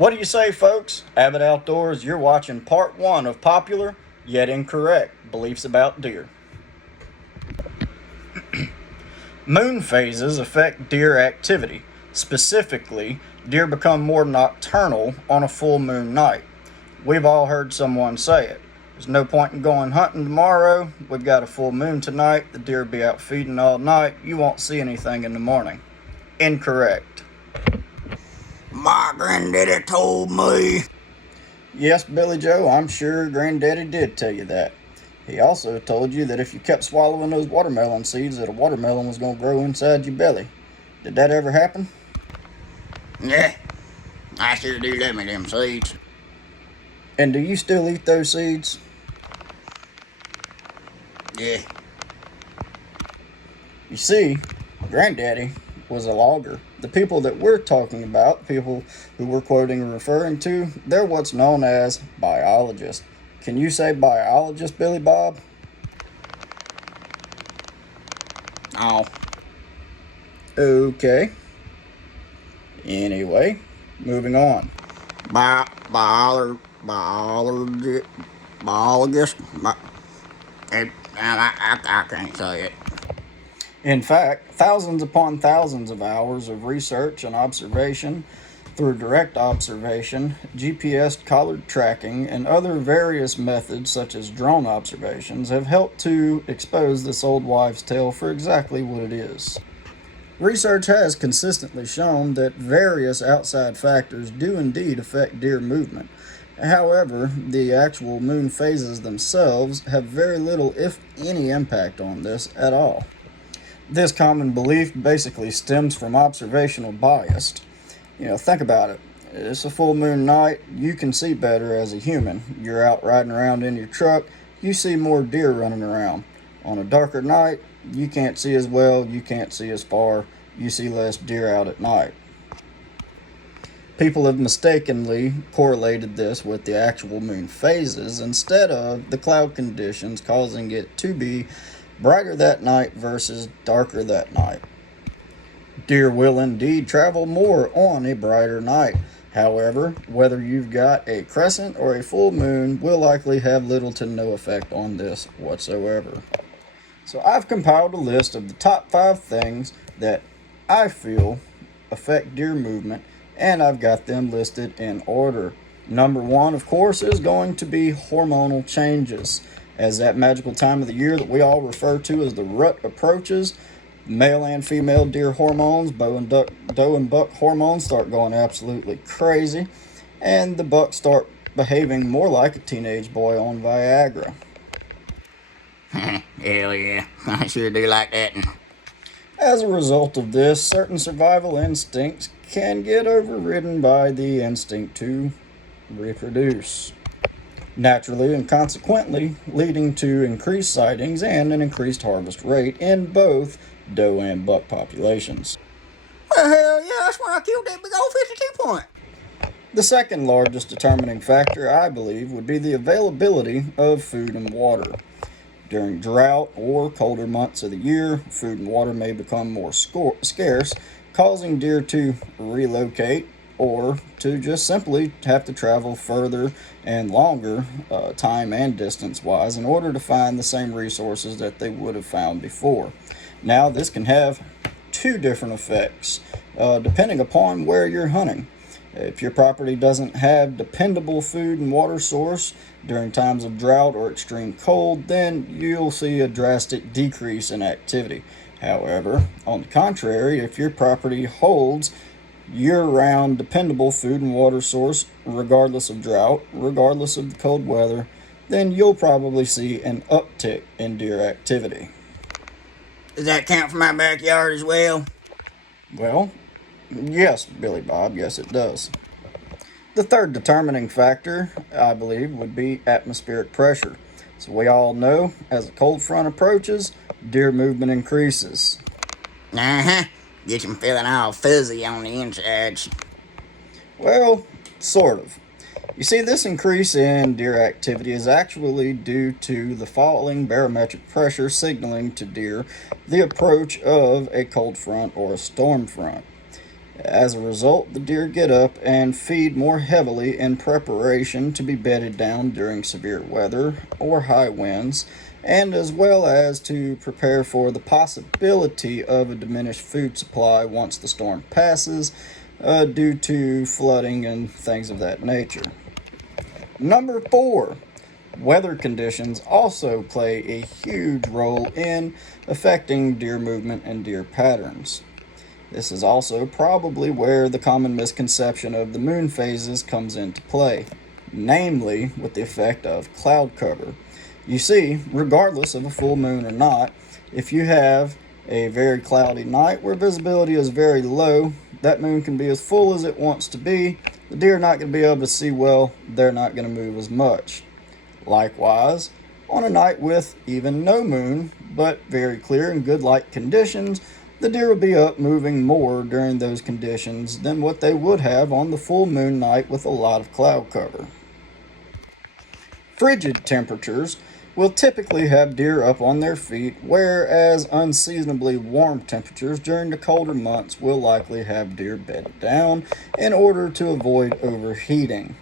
What do you say, folks? Abbott Outdoors, you're watching part 1 of popular, yet incorrect, beliefs about deer. Moon phases affect deer activity. Specifically, deer become more nocturnal on a full moon night. We've all heard someone say it. There's no point in going hunting tomorrow. We've got a full moon tonight. The deer will be out feeding all night. You won't see anything in the morning. Incorrect. My granddaddy told me. Yes, Billy Joe, I'm sure Granddaddy did tell you that. He also told you that if you kept swallowing those watermelon seeds, that a watermelon was going to grow inside your belly. Did that ever happen? Yeah, I sure do love me them seeds. And do you still eat those seeds? Yeah. You see, Granddaddy was a logger. The people that we're talking about, people who we're quoting and referring to, they're what's known as biologists. Can you say biologist, Billy Bob? No. Okay. Anyway, moving on. Biologist. I can't say it. In fact, thousands upon thousands of hours of research and observation through direct observation, GPS collared tracking, and other various methods such as drone observations have helped to expose this old wives' tale for exactly what it is. Research has consistently shown that various outside factors do indeed affect deer movement. However, the actual moon phases themselves have very little, if any, impact on this at all. This common belief basically stems from observational bias. Think about it. It's a full moon night. You can see better as a human. You're out riding around in your truck. You see more deer running around. On a darker night, you can't see as well. You can't see as far. You see less deer out at night. People have mistakenly correlated this with the actual moon phases instead of the cloud conditions causing it to be brighter that night versus darker that night. Deer will indeed travel more on a brighter night. However, whether you've got a crescent or a full moon will likely have little to no effect on this whatsoever. So I've compiled a list of the top 5 things that I feel affect deer movement, and I've got them listed in order. Number 1, of course, is going to be hormonal changes. As that magical time of the year that we all refer to as the rut approaches, male and female deer hormones, doe and buck hormones start going absolutely crazy, and the bucks start behaving more like a teenage boy on Viagra. Hell yeah, I sure do like that. As a result of this, certain survival instincts can get overridden by the instinct to reproduce, naturally and consequently leading to increased sightings and an increased harvest rate in both doe and buck populations. Well, hell yeah, that's when I killed that big old 52 point. The second largest determining factor, I believe, would be the availability of food and water. During drought or colder months of the year, food and water may become more scarce, causing deer to relocate or to just simply have to travel further and longer time and distance-wise in order to find the same resources that they would have found before. Now, this can have 2 different effects depending upon where you're hunting. If your property doesn't have dependable food and water source during times of drought or extreme cold, then you'll see a drastic decrease in activity. However, on the contrary, if your property holds year-round dependable food and water source, regardless of drought, regardless of the cold weather, then you'll probably see an uptick in deer activity. Does that count for my backyard as well? Well, yes, Billy Bob, yes it does. The third determining factor, I believe, would be atmospheric pressure. So we all know, as a cold front approaches, deer movement increases. Get them feeling all fuzzy on the insides. Well, sort of. You see, this increase in deer activity is actually due to the falling barometric pressure signaling to deer the approach of a cold front or a storm front. As a result, the deer get up and feed more heavily in preparation to be bedded down during severe weather or high winds, and as well as to prepare for the possibility of a diminished food supply once the storm passes due to flooding and things of that nature. Number 4. Weather conditions also play a huge role in affecting deer movement and deer patterns. This is also probably where the common misconception of the moon phases comes into play, namely with the effect of cloud cover. You see, regardless of a full moon or not, if you have a very cloudy night where visibility is very low, that moon can be as full as it wants to be. The deer are not going to be able to see well, they're not going to move as much. Likewise, on a night with even no moon, but very clear and good light conditions, the deer will be up moving more during those conditions than what they would have on the full moon night with a lot of cloud cover. Frigid temperatures will typically have deer up on their feet, whereas unseasonably warm temperatures during the colder months will likely have deer bedded down in order to avoid overheating.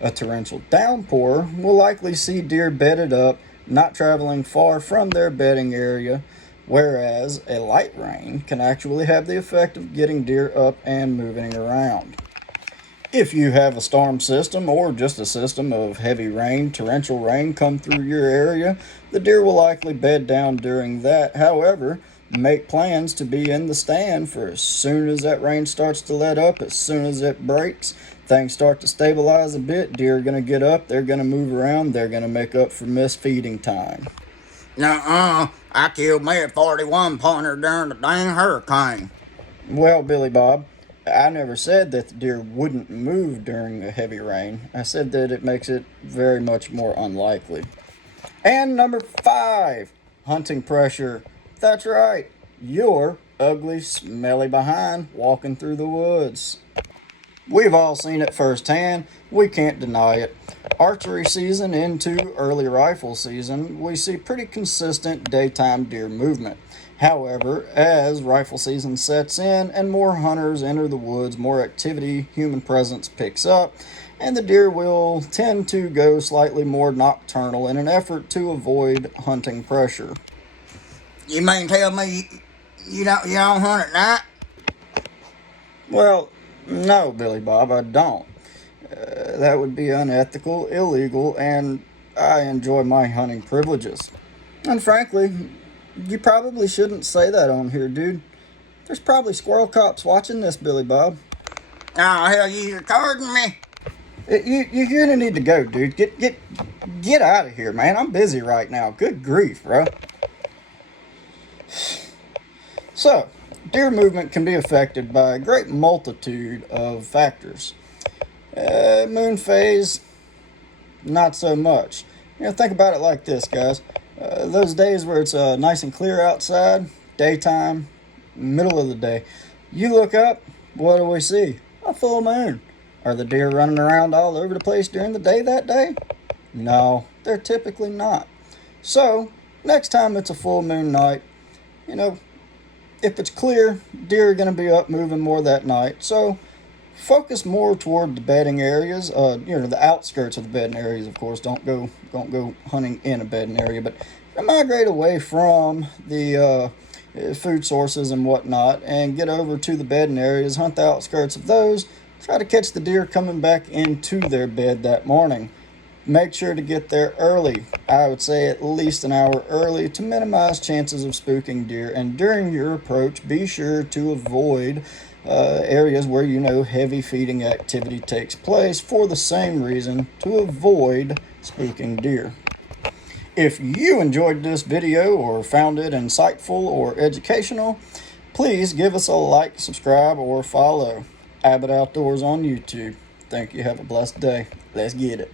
A torrential downpour will likely see deer bedded up, not traveling far from their bedding area, whereas a light rain can actually have the effect of getting deer up and moving around. If you have a storm system or just a system of heavy rain, torrential rain come through your area, the deer will likely bed down during that. However, make plans to be in the stand for as soon as that rain starts to let up, as soon as it breaks, things start to stabilize a bit, deer are going to get up, they're going to move around, they're going to make up for missed feeding time. Nuh-uh. I killed me a 41 pointer during the dang hurricane. Well, Billy Bob, I never said that the deer wouldn't move during a heavy rain. I said that it makes it very much more unlikely. And number 5, hunting pressure. That's right, your ugly, smelly behind walking through the woods. We've all seen it firsthand. We can't deny it. Archery season into early rifle season, we see pretty consistent daytime deer movement. However, as rifle season sets in and more hunters enter the woods, more activity, human presence picks up, and the deer will tend to go slightly more nocturnal in an effort to avoid hunting pressure. You mean tell me you don't hunt at night? Well, no, Billy Bob, I don't. That would be unethical, illegal, and I enjoy my hunting privileges. And frankly, you probably shouldn't say that on here, dude. There's probably squirrel cops watching this, Billy Bob. Oh, hell, you recording me? You're gonna need to go, dude. Get out of here, man. I'm busy right now. Good grief, bro. So, deer movement can be affected by a great multitude of factors. Moon phase, not so much. Think about it like this, guys. Those days where it's nice and clear outside, daytime, middle of the day. You look up, what do we see? A full moon. Are the deer running around all over the place during the day that day? No, they're typically not. So, next time it's a full moon night, if it's clear, deer are going to be up moving more that night. So, focus more toward the bedding areas. The outskirts of the bedding areas, of course. Don't go hunting in a bedding area, but migrate away from the food sources and whatnot, and get over to the bedding areas. Hunt the outskirts of those. Try to catch the deer coming back into their bed that morning. Make sure to get there early. I would say at least an hour early to minimize chances of spooking deer. And during your approach, be sure to avoid areas where heavy feeding activity takes place for the same reason, to avoid spooking deer. If you enjoyed this video or found it insightful or educational, please give us a like, subscribe, or follow Abbott Outdoors on YouTube. Thank you. Have a blessed day. Let's get it.